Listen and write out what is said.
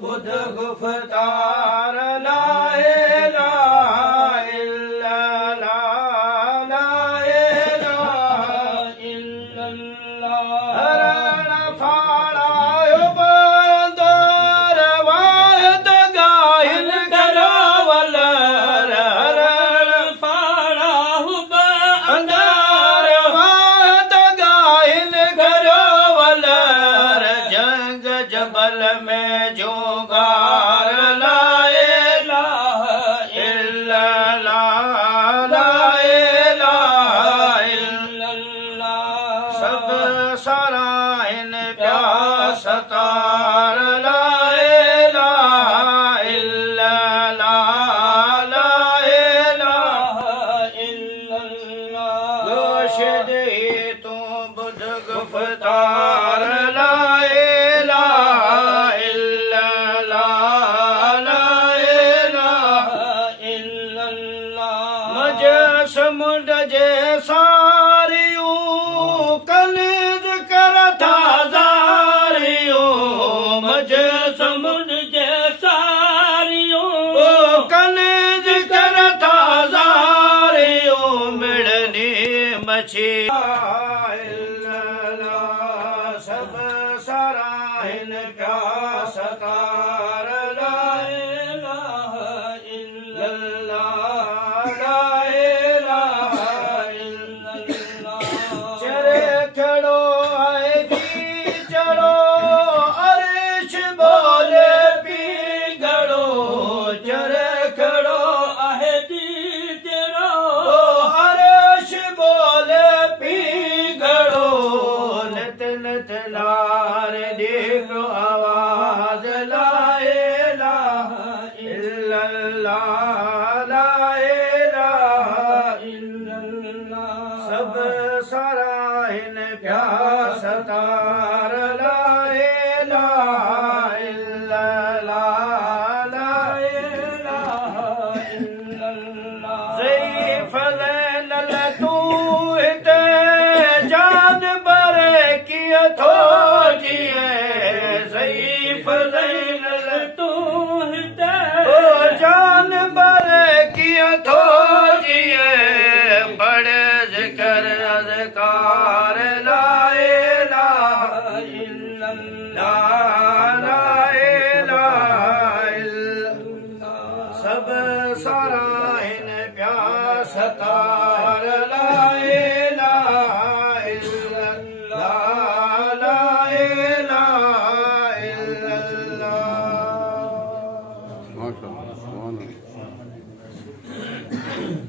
बुध गुफ्तार ला इलाहा इल्लल्लाह ला इलाहा इल्लल्लाह हरण फाड़ा बंदर वायद गाहिल करावल हरण फाड़ा बंदर वायद गाहिल करावल जंग जबल में जो गार ला इलाहा इल्लल्लाह ला इलाहा इल्लल्लाह सब सराइन प्यास तार ला इलाहा इल्लल्लाह ला इलाहा इल्लल्लाह गोशद ही तू बुध गुफ्तार ला इलाहा इल्लल्लाह ला इलाहा इल्लल्लाह मज समुंड जे सारियूं कनिज करता ज़ारियूं मज समुंड जे सारियूं कनिज करता ज़ारियूं मिड़नी मछी सब सराइन प्यास तार ला इलाहा इल्लल्लाह ला इलाहा इल्लल्लाह चरे खड़ो आए जी चढ़ो अर्श बोले पी गड़ो चरे खड़ो आहे जी चढ़ो अर्श बोले पी गड़ो नित नित लार देखो आवाज ला इलाहा इल्लल्लाह ला इलाहा इल्लल्लाह सब सराइन प्यास तार ला इलाहा इल्लल्लाह ला इलाहा इल्लल्लाह ज़ईफ़ लैल तू हिते जान बरे किया थो जिए ज़ईफ़ लैल तू हिते जान बरे किया थो जिए बड़े ज़िक्र अज़कार ला इलाहा इल्लल्लाह ला इलाहा इल्लल्लाह सब सराइन प्यास तार ला इलाहा इल्लल्लाह ला इलाहा इल्लल्लाह माशाअल्लाह सुभान अल्लाह